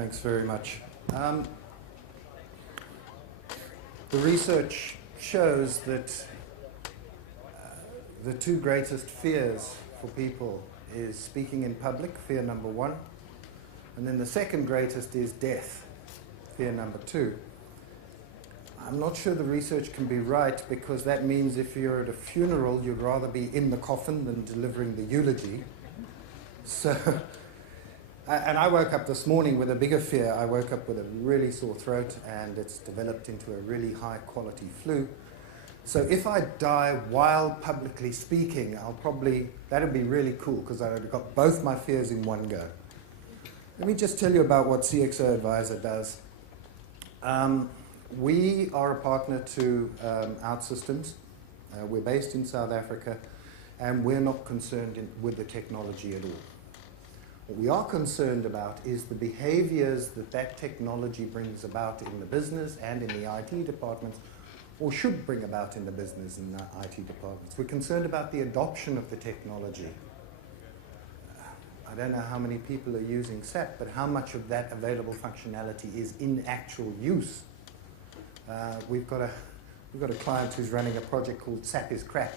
Thanks very much. The research shows that the two greatest fears for people is speaking in public, fear number one, and then the second greatest is death, fear number two. I'm not sure the research can be right, because that means if you're at a funeral, you'd rather be in the coffin than delivering the eulogy. So, and I woke up this morning with a bigger fear. I woke up with a really sore throat, and it's developed into a really high quality flu. So if I die while publicly speaking, that'd be really cool, because I've got both my fears in one go. Let me just tell you about what CXO Advisor does. We are a partner to OutSystems. We're based in South Africa, and we're not concerned with the technology at all. What we are concerned about is the behaviors that technology brings about in the business and in the IT departments, or should bring about in the business and the IT departments. We're concerned about the adoption of the technology. I don't know how many people are using SAP, but how much of that available functionality is in actual use? We've got a client who's running a project called SAP is Crap.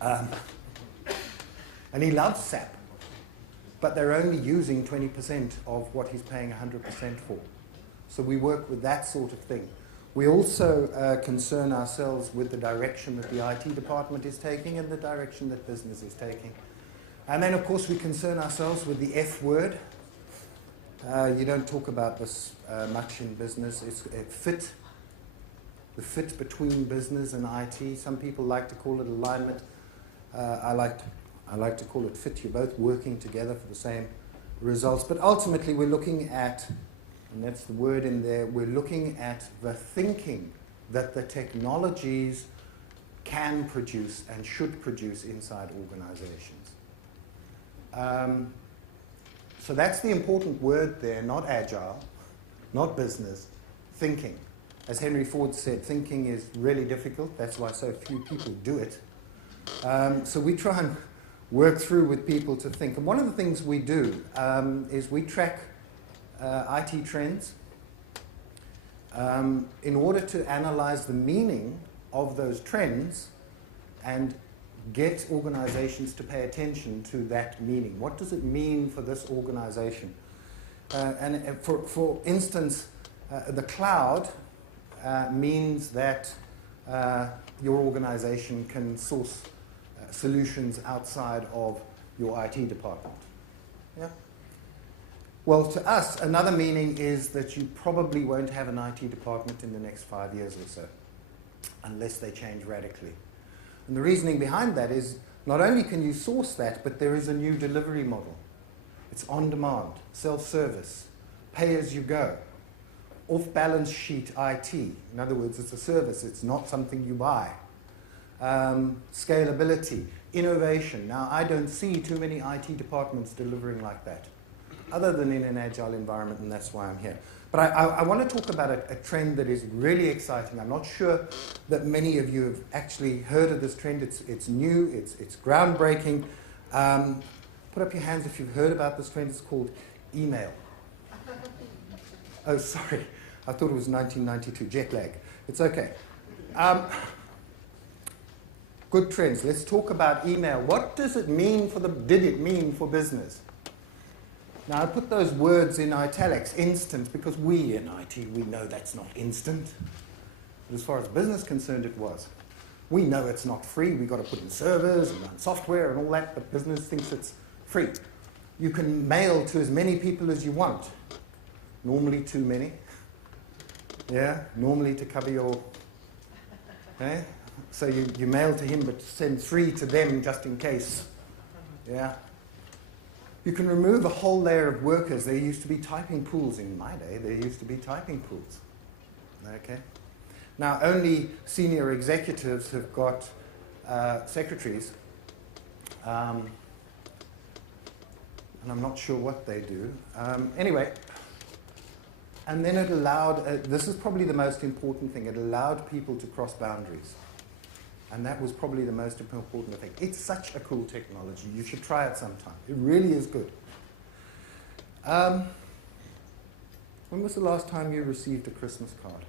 And he loves SAP, but they're only using 20% of what he's paying 100% for. So we work with that sort of thing. We also concern ourselves with the direction that the IT department is taking and the direction that business is taking. And then, of course, we concern ourselves with the F word. You don't talk about this much in business. It's the fit between business and IT. Some people like to call it alignment. I like to call it fit. You're both working together for the same results. But ultimately, we're looking at, and that's the word in there, we're looking at the thinking that the technologies can produce and should produce inside organizations. So that's the important word there, not agile, not business, thinking. As Henry Ford said, thinking is really difficult. That's why so few people do it. So we try and work through with people to think. And one of the things we do is we track IT trends in order to analyze the meaning of those trends and get organizations to pay attention to that meaning. What does it mean for this organization? And for instance, the cloud means that your organization can source solutions outside of your IT department. Yeah? Well, to us, another meaning is that you probably won't have an IT department in the next 5 years or so, unless they change radically. And the reasoning behind that is not only can you source that, but there is a new delivery model. It's on demand, self-service, pay as you go, off-balance sheet IT. In other words, it's a service, it's not something you buy. Scalability, innovation. Now, I don't see too many IT departments delivering like that, other than in an agile environment, and that's why I'm here. But I want to talk about a trend that is really exciting. I'm not sure that many of you have actually heard of this trend. It's new, it's groundbreaking. Put up your hands if you've heard about this trend. It's called email. Oh, sorry. I thought it was 1992, jet lag. It's okay. Good trends. Let's talk about email. What does it mean did it mean for business? Now, I put those words in italics, instant, because we in IT, we know that's not instant. But as far as business is concerned, it was. We know it's not free. We've got to put in servers and run software and all that, but business thinks it's free. You can mail to as many people as you want. Normally too many. Yeah, normally to cover your... Okay? So you mail to him, but send 3 to them just in case. Yeah. You can remove a whole layer of workers. There used to be typing pools in my day. There used to be typing pools. Okay? Now, only senior executives have got secretaries. And I'm not sure what they do. Anyway, and then it allowed, this is probably the most important thing, it allowed people to cross boundaries. And that was probably the most important thing. It's such a cool technology. You should try it sometime. It really is good. When was the last time you received a Christmas card?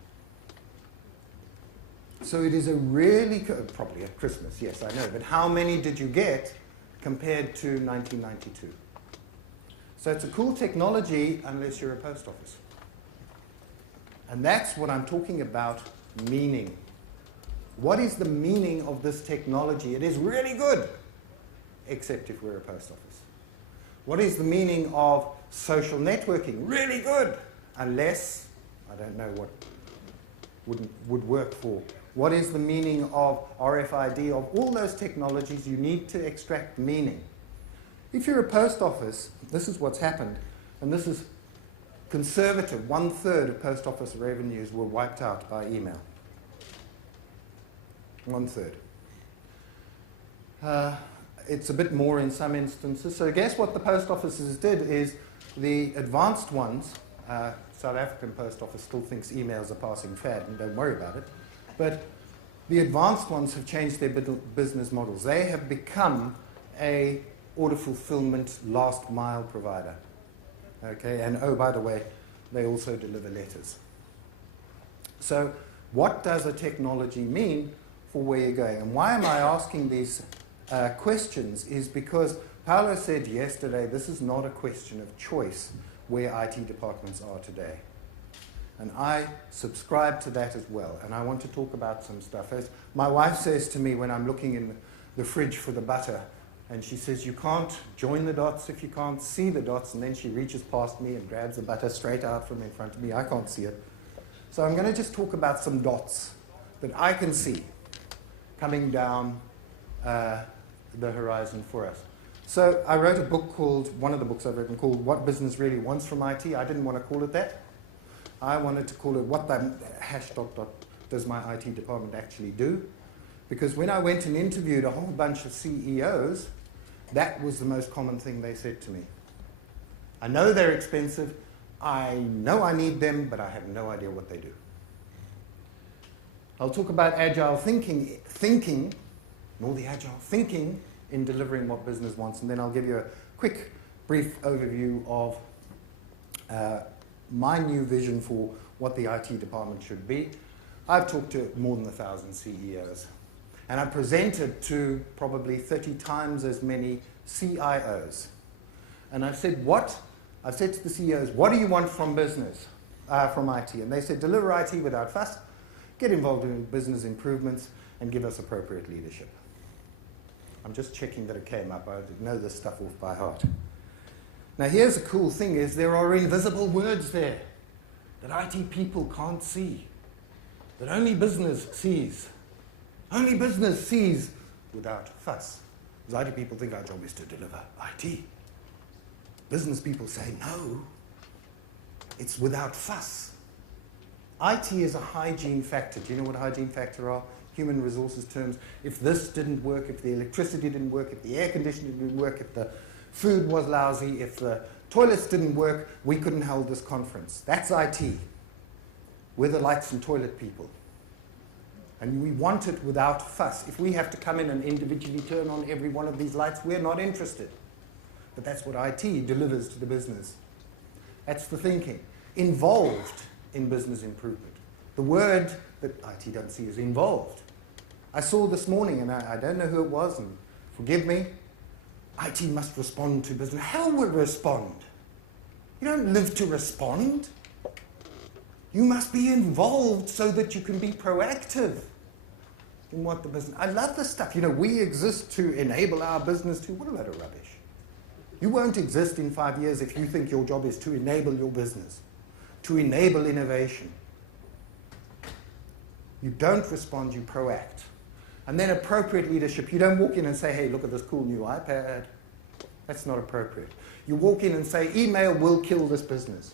So it is a really, probably at Christmas, yes, I know, but how many did you get compared to 1992? So it's a cool technology unless you're a post office. And that's what I'm talking about, meaning. What is the meaning of this technology? It is really good, except if we're a post office. What is the meaning of social networking? Really good, unless, I don't know what would work for. What is the meaning of RFID? Of all those technologies, you need to extract meaning. If you're a post office, this is what's happened, and this is conservative. 1/3 of post office revenues were wiped out by email. 1/3. It's a bit more in some instances. So guess what the post offices did is the advanced ones, South African post office still thinks emails are passing fad, and don't worry about it. But the advanced ones have changed their business models. They have become a order fulfillment last mile provider. Okay, and oh, by the way, they also deliver letters. So what does a technology mean for where you're going? And why am I asking these questions is because Paolo said yesterday, this is not a question of choice where IT departments are today. And I subscribe to that as well. And I want to talk about some stuff. As my wife says to me when I'm looking in the fridge for the butter, and she says, you can't join the dots if you can't see the dots. And then she reaches past me and grabs the butter straight out from in front of me. I can't see it. So I'm going to just talk about some dots that I can see coming down the horizon for us. So I wrote a book called, one of the books I've written called What Business Really Wants from IT. I didn't want to call it that. I wanted to call it what the hash ... does my IT department actually do? Because when I went and interviewed a whole bunch of CEOs, that was the most common thing they said to me. I know they're expensive, I know I need them, but I have no idea what they do. I'll talk about agile thinking, more the agile thinking in delivering what business wants, and then I'll give you a quick, brief overview of my new vision for what the IT department should be. I've talked to more than 1,000 CEOs, and I presented to probably 30 times as many CIOs. And I've said to the CEOs, what do you want from business, from IT? And they said, deliver IT without fuss, get involved in business improvements, and give us appropriate leadership. I'm just checking that it came up. I know this stuff off by heart. Now here's the cool thing is there are invisible words there that IT people can't see, that only business sees. Only business sees without fuss. Because IT people think our job is to deliver IT. Business people say, no, it's without fuss. IT is a hygiene factor. Do you know what hygiene factor are? Human resources terms. If this didn't work, if the electricity didn't work, if the air conditioning didn't work, if the food was lousy, if the toilets didn't work, we couldn't hold this conference. That's IT. We're the lights and toilet people. And we want it without fuss. If we have to come in and individually turn on every one of these lights, we're not interested. But that's what IT delivers to the business. That's the thinking. Involved in business improvement. The word that IT don't see is involved. I saw this morning, and I don't know who it was, and forgive me, IT must respond to business. Hell will respond. You don't live to respond. You must be involved so that you can be proactive in what the business... I love this stuff. You know, we exist to enable our business to... What a load of rubbish. You won't exist in 5 years if you think your job is to enable your business, to enable innovation. You don't respond, you proact. And then appropriate leadership. You don't walk in and say, hey, look at this cool new iPad. That's not appropriate. You walk in and say, email will kill this business.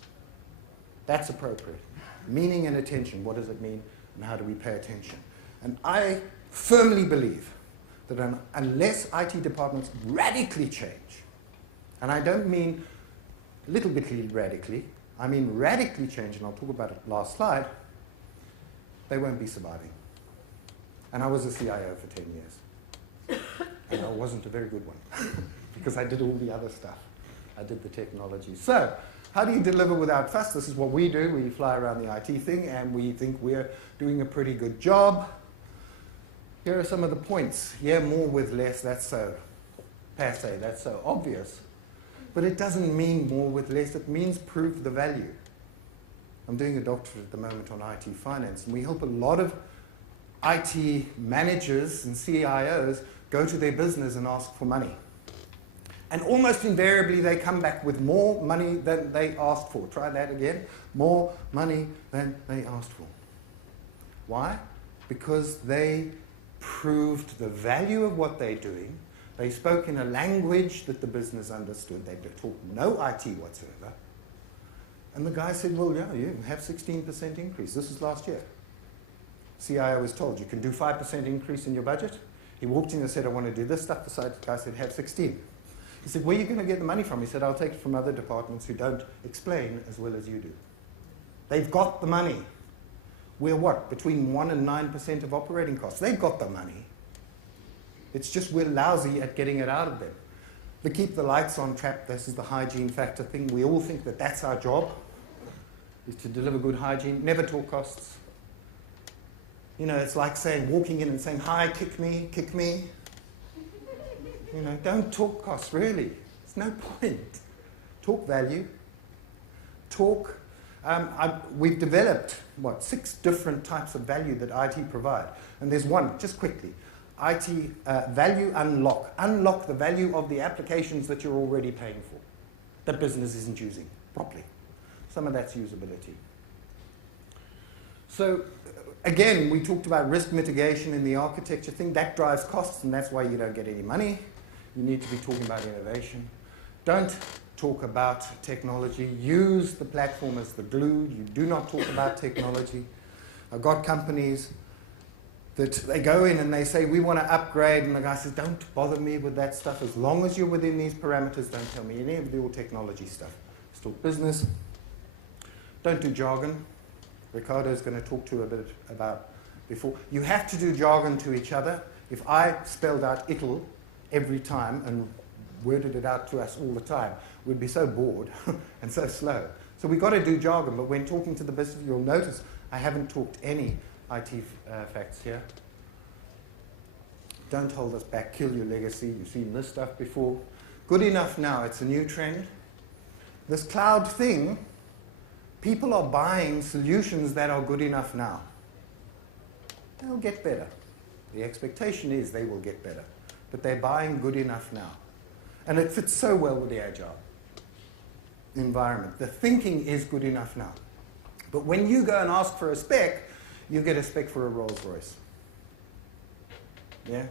That's appropriate. Meaning and attention. What does it mean? And how do we pay attention? And I firmly believe that unless IT departments radically change, and I don't mean a little bit radically, I mean radically change, and I'll talk about it last slide, they won't be surviving. And I was a CIO for 10 years. And I wasn't a very good one, because I did all the other stuff. I did the technology. So How do you deliver without fuss? This is what we do. We fly around the IT thing and we think we're doing a pretty good job. Here are some of the points. Yeah, more with less, that's so passe, that's so obvious. But it doesn't mean more with less, it means prove the value. I'm doing a doctorate at the moment on IT finance, and we help a lot of IT managers and CIOs go to their business and ask for money. And almost invariably, they come back with more money than they asked for. Try that again. More money than they asked for. Why? Because they proved the value of what they're doing. They spoke in a language that the business understood. They talked no IT whatsoever. And the guy said, well, yeah, you have 16% increase. This was last year. CIO was told, you can do 5% increase in your budget. He walked in and said, I want to do this stuff. The guy said, have 16. He said, where are you going to get the money from? He said, I'll take it from other departments who don't explain as well as you do. They've got the money. We're what? Between 1% and 9% of operating costs. They've got the money. It's just we're lousy at getting it out of them. The keep the lights on trap, this is the hygiene factor thing. We all think that that's our job, is to deliver good hygiene. Never talk costs. You know, it's like saying, walking in and saying, hi, kick me, kick me. You know, don't talk costs, really. There's no point. Talk value. Talk. We've developed, 6 different types of value that IT provide. And there's one, just quickly. IT value unlock. Unlock the value of the applications that you're already paying for, that business isn't using properly. Some of that's usability. So again, we talked about risk mitigation in the architecture thing. That drives costs, and that's why you don't get any money. You need to be talking about innovation. Don't talk about technology. Use the platform as the glue. You do not talk about technology. I've got companies that they go in and they say, we want to upgrade, and the guy says, don't bother me with that stuff. As long as you're within these parameters, don't tell me any of your technology stuff. Let's talk business. Don't do jargon. Ricardo's going to talk to you a bit about before. You have to do jargon to each other. If I spelled out it'll every time and worded it out to us all the time, we'd be so bored and so slow. So we've got to do jargon, but when talking to the business, you'll notice I haven't talked any IT facts here. Don't hold us back, kill your legacy. You've seen this stuff before. Good enough now, it's a new trend. This cloud thing, people are buying solutions that are good enough now. They'll get better. The expectation is they will get better. But they're buying good enough now. And it fits so well with the Agile environment. The thinking is good enough now. But when you go and ask for a spec, you get a spec for a Rolls Royce. Yeah?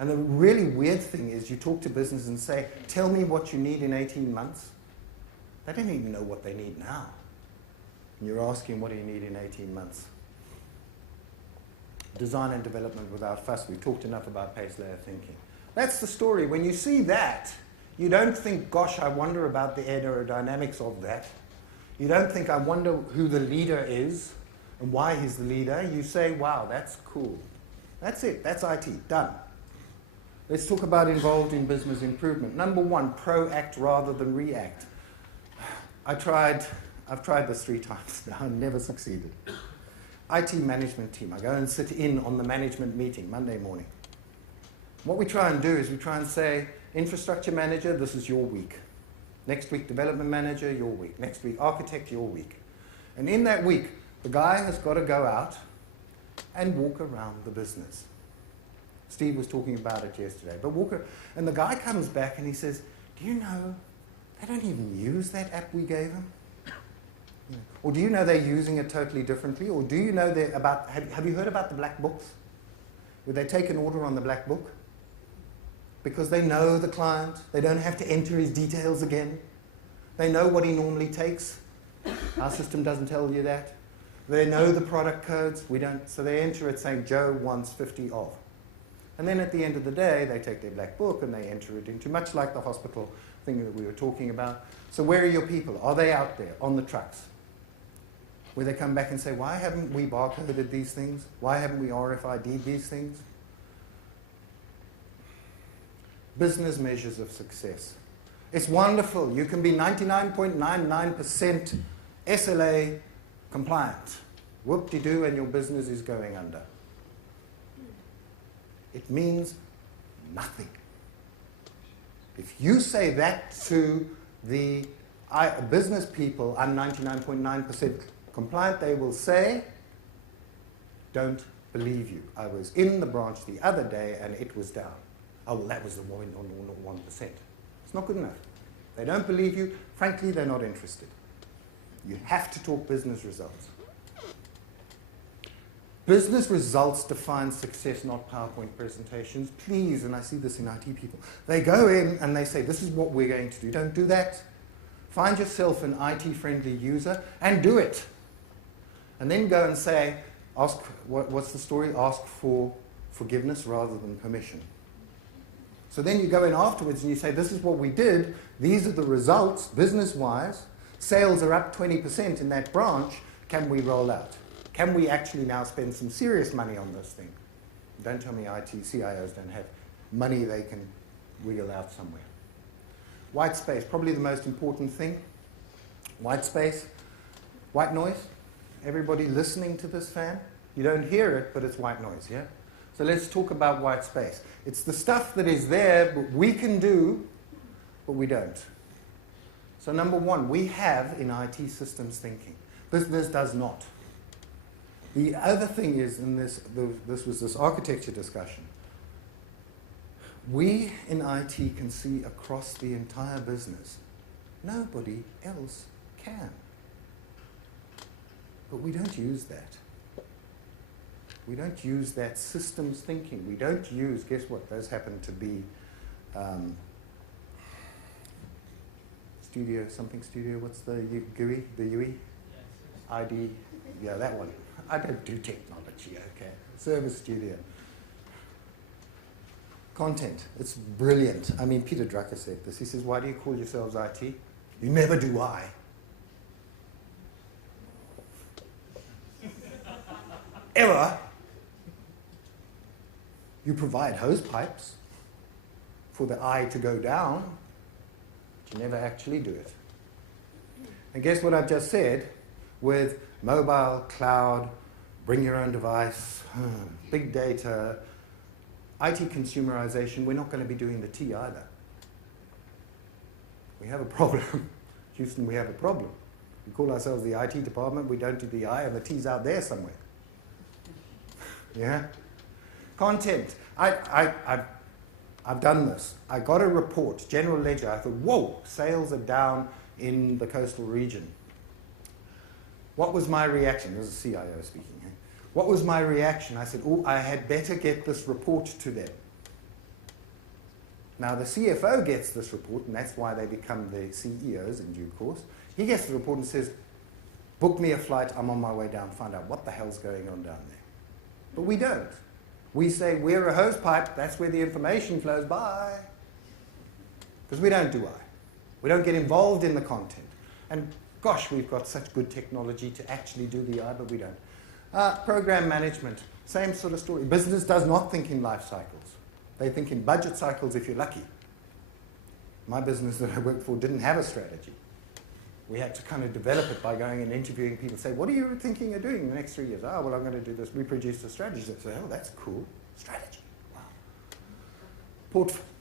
And the really weird thing is you talk to business and say, tell me what you need in 18 months. They don't even know what they need now. And you're asking, what do you need in 18 months? Design and development without fuss. We talked enough about pace layer thinking. That's the story. When you see that, you don't think, gosh, I wonder about the aerodynamics of that. You don't think, I wonder who the leader is and why he's the leader. You say, wow, that's cool. That's it. That's IT. Done. Let's talk about involved in business improvement. Number 1, proact rather than react. I've tried this 3 times now and never succeeded. IT management team. I go and sit in on the management meeting Monday morning. What we try and do is we try and say, infrastructure manager, this is your week. Next week, development manager, your week. Next week, architect, your week. And in that week, the guy has got to go out and walk around the business. Steve was talking about it yesterday. And the guy comes back and he says, do you know, they don't even use that app we gave them? Or do you know they're using it totally differently? Or do you know have you heard about the black books? Where they take an order on the black book? Because they know the client. They don't have to enter his details again. They know what he normally takes. Our system doesn't tell you that. They know the product codes. We don't. So they enter it saying Joe wants 50 of. And then at the end of the day, they take their black book and they enter it into, much like the hospital thing that we were talking about. So where are your people? Are they out there on the trucks? Where they come back and say, why haven't we barcoded these things? Why haven't we RFID'd these things? Business measures of success. It's wonderful. You can be 99.99% SLA compliant. Whoop-de-doo, and your business is going under. It means nothing. If you say that to the business people, I'm 99.9% compliant, they will say, don't believe you. I was in the branch the other day and it was down. Oh, well, that was the 1%. It's not good enough. They don't believe you. Frankly, they're not interested. You have to talk business results. Business results define success, not PowerPoint presentations. Please, and I see this in IT people, they go in and they say, this is what we're going to do. Don't do that. Find yourself an IT-friendly user and do it. And then go and say, ask, what's the story? Ask for forgiveness rather than permission. So then you go in afterwards and you say, this is what we did. These are the results, business-wise. Sales are up 20% in that branch. Can we roll out? Can we actually now spend some serious money on this thing? Don't tell me IT CIOs don't have money they can wheel out somewhere. White space, probably the most important thing. White space, white noise. Everybody listening to this fan? You don't hear it, but it's white noise, yeah? So let's talk about white space. It's the stuff that is there, but we can do, but we don't. So number one, we have in IT systems thinking. Business does not. The other thing is, and this was this architecture discussion, we in IT can see across the entire business. Nobody else can. But we don't use that. We don't use that systems thinking. We don't use, guess what, those happen to be studio, what's the GUI, the UE? ID, yeah, that one. I don't do technology, okay. Service Studio. Content, it's brilliant. I mean, Peter Drucker said this. He says, why do you call yourselves IT? You never do I. Ever. You provide hose pipes for the I to go down, but you never actually do it. And guess what I've just said? With mobile, cloud, bring your own device, big data, IT consumerization, we're not going to be doing the T either. We have a problem. Houston, we have a problem. We call ourselves the IT department, we don't do the I, and the T's out there somewhere. Yeah? Content. I've done this. I got a report, general ledger. I thought, whoa, sales are down in the coastal region. What was my reaction? This is a CIO speaking here. What was my reaction? I said, oh, I had better get this report to them. Now, the CFO gets this report, and that's why they become the CEOs in due course. He gets the report and says, book me a flight, I'm on my way down, find out what the hell's going on down there. But we don't. We say, we're a hose pipe, that's where the information flows by. Because we don't do I. We don't get involved in the content. And gosh, we've got such good technology to actually do the I, but we don't. Program management, same sort of story. Business does not think in life cycles. They think in budget cycles if you're lucky. My business that I worked for didn't have a strategy. We had to kind of develop it by going and interviewing people, say, what are you thinking of doing in the next 3 years? Oh, well, I'm going to do this. We produced a strategy. They say, oh, that's cool. Strategy. Wow.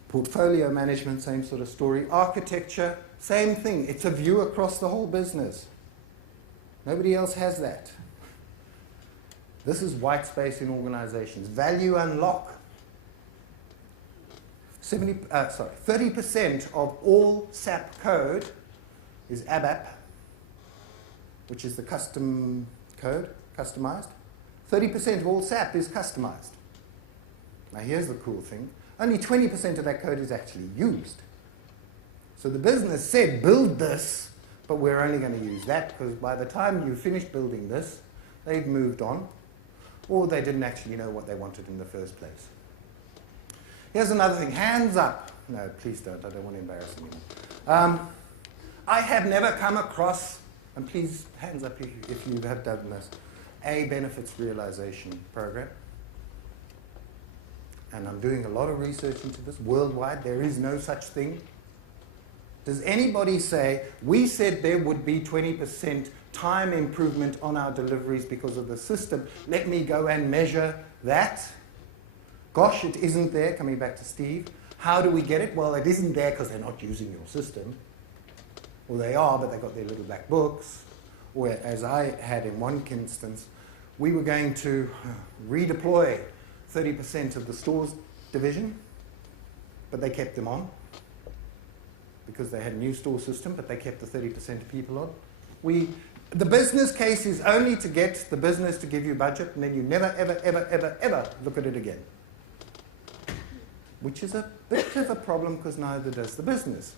Portfolio management, same sort of story. Architecture, same thing. It's a view across the whole business. Nobody else has that. This is white space in organizations. Value unlock. 30% of all SAP code is ABAP, which is the custom code, customized. 30% of all SAP is customized. Now here's the cool thing. Only 20% of that code is actually used. So the business said, build this, but we're only going to use that because by the time you finish building this, they've moved on, or they didn't actually know what they wanted in the first place. Here's another thing, hands up. No, please don't, I don't want to embarrass anyone. I have never come across, and please, hands up if you have done this, a benefits realization program. And I'm doing a lot of research into this worldwide. There is no such thing. Does anybody say, we said there would be 20% time improvement on our deliveries because of the system, let me go and measure that? Gosh, it isn't there, coming back to Steve. How do we get it? Well, it isn't there because they're not using your system. Well, they are, but they've got their little black books. Or as I had in one instance, we were going to redeploy 30% of the stores division, but they kept them on because they had a new store system, but they kept the 30% of people on. The business case is only to get the business to give you budget, and then you never, ever, ever, ever, ever look at it again. Which is a bit of a problem because neither does the business.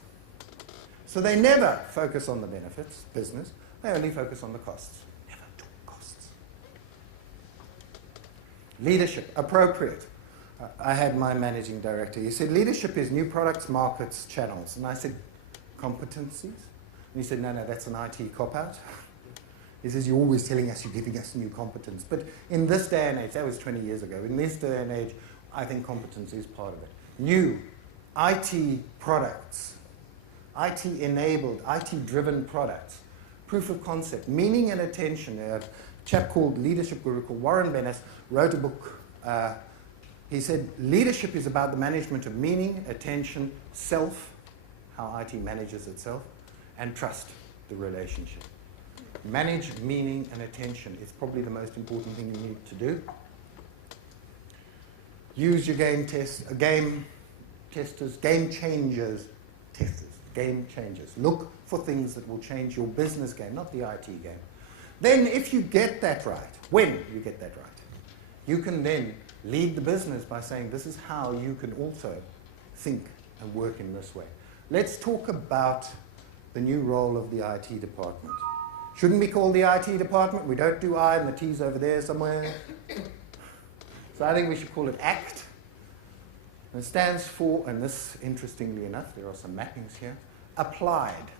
So they never focus on the benefits, business. They only focus on the costs. Never talk costs. Leadership, appropriate. I had my managing director. He said, leadership is new products, markets, channels. And I said, competencies? And he said, no, that's an IT cop-out. He says, you're always telling us you're giving us new competence. But in this day and age, that was 20 years ago, in this day and age, I think competence is part of it. New IT products, IT-enabled, IT-driven products, proof of concept, meaning and attention. A chap called leadership guru called Warren Bennis wrote a book. He said, leadership is about the management of meaning, attention, self, how IT manages itself, and trust, the relationship. Manage meaning and attention. It's probably the most important thing you need to do. Use your game testers, game changers, testers, game changers. Look for things that will change your business game, not the IT game. Then if you get that right, when you get that right, you can then lead the business by saying this is how you can also think and work in this way. Let's talk about the new role of the IT department. Shouldn't be called the IT department. We don't do I and the T's over there somewhere. So I think we should call it ACT. And it stands for, and this, interestingly enough, there are some mappings here, applied.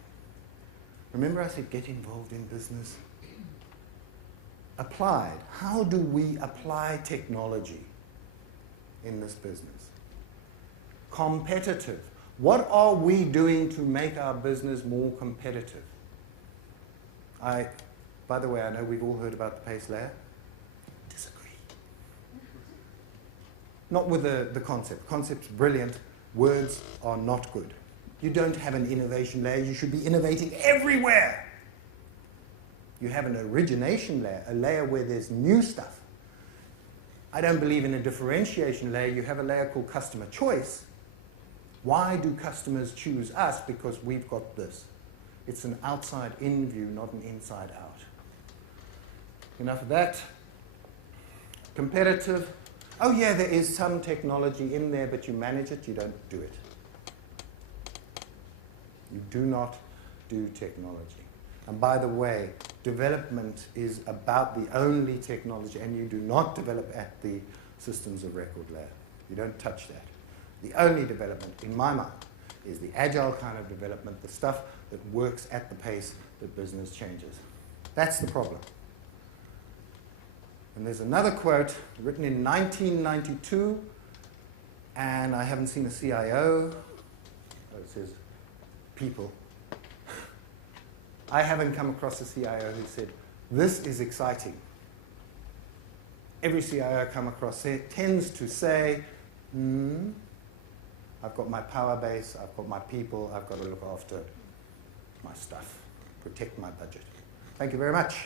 Remember I said get involved in business? Applied. How do we apply technology in this business? Competitive. What are we doing to make our business more competitive? By the way, I know we've all heard about the PACE layer. Disagree. Not with the concept. Concept's brilliant. Words are not good. You don't have an innovation layer. You should be innovating everywhere. You have an origination layer, a layer where there's new stuff. I don't believe in a differentiation layer. You have a layer called customer choice. Why do customers choose us? Because we've got this. It's an outside-in view, not an inside-out. Enough of that. Competitive. Oh yeah, there is some technology in there, but you manage it, you don't do it. You do not do technology. And by the way, development is about the only technology, and you do not develop at the systems of record layer. You don't touch that. The only development, in my mind, is the agile kind of development, the stuff that works at the pace that business changes. That's the problem. And there's another quote written in 1992, and I haven't seen a CIO. Oh, it says people. I haven't come across a CIO who said, this is exciting. Every CIO I come across tends to say, I've got my power base, I've got my people, I've got to look after my stuff, protect my budget. Thank you very much.